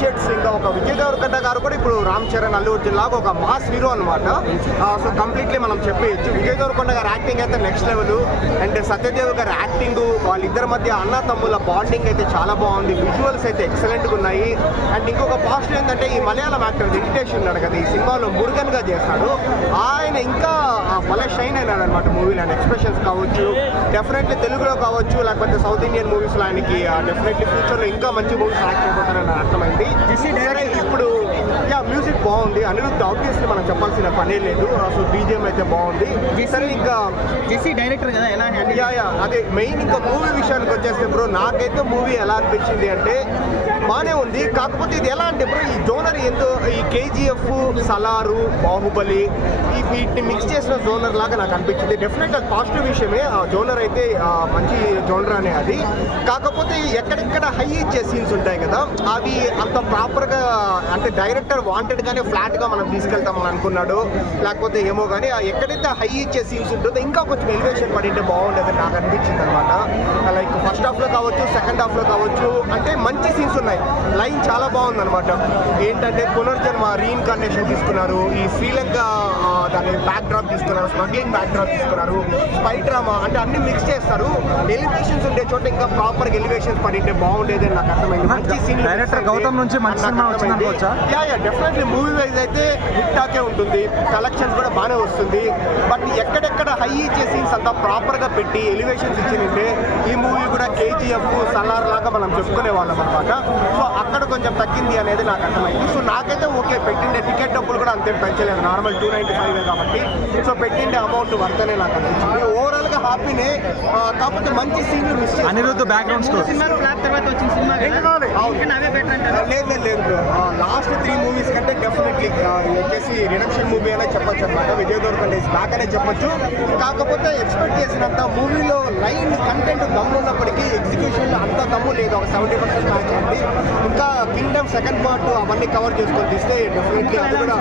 Appreciates. ఇంకా ఒక విజయ్ దేవరకొండ గారు కూడా ఇప్పుడు రామ్ చరణ్, అల్లు అర్జున్ లాగా ఒక మాస్ హీరో అనమాట. సో కంప్లీట్లీ మనం చెప్పేయచ్చు విజయ్ దేవరకొండ గారి యాక్టింగ్ అయితే నెక్స్ట్ లెవెల్. అండ్ సత్యదేవ్ గారి యాక్టింగ్, వాళ్ళిద్దరి మధ్య అన్న తమ్ముల బాండింగ్ అయితే చాలా బాగుంది. విజువల్స్ అయితే ఎక్సలెంట్గా ఉన్నాయి. అండ్ ఇంకొక పాజిటివ్ ఏంటంటే ఈ మలయాళం యాక్టర్ వెంకటేష్ ఉన్నాడు కదా, ఈ సినిమాలో మురుగన్గా చేస్తాడు. ఆయన ఇంకా భలే షైన్ అయినాడు అనమాట మూవీలో. అండ్ ఎక్స్ప్రెషన్స్ కావచ్చు, డెఫినెట్లీ తెలుగులో కావచ్చు, లేకపోతే సౌత్ ఇండియన్ మూవీస్లో ఆయనకి డెఫినెట్లీ ఫ్యూచర్లో ఇంకా మంచి మూవీస్ యాక్ట్ అయిపోతారని అర్థమైంది. సరే ఇప్పుడు మ్యూజిక్ బాగుంది. అనిరుద్ధ్ ఆబ్వియస్లీ మనం చెప్పాల్సిన పనే లేదు. అసలు బీజిఎం అయితే బాగుంది. సరే ఇంకా జెస్సీ డైరెక్టర్ కదా, ఎలా అదే మెయిన్. ఇంకా మూవీ విషయానికి వచ్చేస్తే బ్రో, నాకైతే మూవీ ఎలా అనిపించింది అంటే బాగానే ఉంది. కాకపోతే ఇది ఎలా అంటే బ్రో, ఈ జోనర్ ఏందో ఈ కేజీఎఫ్, సలారు, బాహుబలి వీటిని మిక్స్ చేసిన జోనర్ లాగా నాకు అనిపించింది. డెఫినెట్ అది పాజిటివ్ విషయమే. ఆ జోనర్ అయితే మంచి జోనర్ అనే అది. కాకపోతే ఎక్కడెక్కడ హై ఇచ్చే సీన్స్ ఉంటాయి కదా, అవి అంత ప్రాపర్గా అంటే డైరెక్టర్ వాంటెడ్గానే ఫ్లాట్గా మనం తీసుకెళ్తామని అనుకున్నాడు, లేకపోతే ఏమో కానీ ఎక్కడైతే హై ఇచ్చే సీన్స్ ఉంటుందో ఇంకా కొంచెం ఎలివేషన్ పడింటే బాగుండేదని నాకు అనిపించింది అనమాట. లైక్ ఫస్ట్ హాఫ్లో కావచ్చు, సెకండ్ హాఫ్లో కావచ్చు, అంటే మంచి సీన్స్ ఉన్నాయి. లైన్ చాలా బాగుంది అనమాట. ఏంటంటే పునర్జన్మ రీఇన్కార్నేషన్ తీసుకున్నారు, ఈ శ్రీలంక దాని బ్యాక్ డ్రాప్ తీసుకున్నారు, స్మగ్లింగ్ బ్యాక్ డ్రాప్ తీసుకున్నారు, స్పై డ్రామా అంటే అన్ని మిక్స్ చేస్తారు. ఎలివేషన్స్ ఉండే చోట ఇంకా ప్రాపర్గా ఎలివేషన్స్ పడింటే బాగుండేది అని నాకు అర్థమైంది. మంచి సీన్ డైరెక్టర్ గౌతమ్ నుంచి మంచి సినిమా వచ్చిందనుకోవచ్చా? డెఫినెట్లీ మూవీ వైజ్ అయితే హిట్ టాకే ఉంటుంది, కలెక్షన్స్ కూడా బాగానే వస్తుంది. బట్ ఎక్కడెక్కడ హై ఇచ్చే సీన్స్ అంతా ప్రాపర్గా పెట్టి ఎలివేషన్స్ ఇచ్చిందంటే ఈ మూవీ కూడా కేజీఎఫ్, సలార్ లాగా మనం చెప్పుకునే వాళ్ళం అనమాట. సో అక్కడ కొంచెం తగ్గింది అనేది నాకు అర్థమైంది. సో నాకైతే ఓకే, పెట్టిండే టికెట్ డబ్బులు కూడా అంతే పెంచలేదు, నార్మల్ 295 కాబట్టి. సో పెట్టిండే అమౌంట్ వర్తనే నాకు అనిపించింది. ఓవరాల్గా హ్యాపీనే. కాకపోతే మంచి సీన్లు మిస్ చేసి అనిరుద్ధ్ బ్యాక్గ్రౌండ్ స్కోర్ లేదు బ్రో, లాస్ట్ 3 మూవీస్ కంటే డెఫినెట్లీ వచ్చేసి రిడక్షన్ మూవీ అనే చెప్పొచ్చు అనమాట. విజయ్ దేవరకొండ బ్యాక్ అనే చెప్పొచ్చు. కాకపోతే ఎక్స్పెక్ట్ చేసినంత మూవీలో లైన్ కంటెంట్ దమ్ము ఉన్నప్పటికీ ఎగ్జిక్యూషన్లో అంత దమ్ము లేదు. ఒక 70% మ్యాచ్ అండి. ఇంకా కింగ్డమ్ సెకండ్ పార్ట్ అవన్నీ కవర్ చేసుకొని తీస్తే డెఫినెట్లీ అది కూడా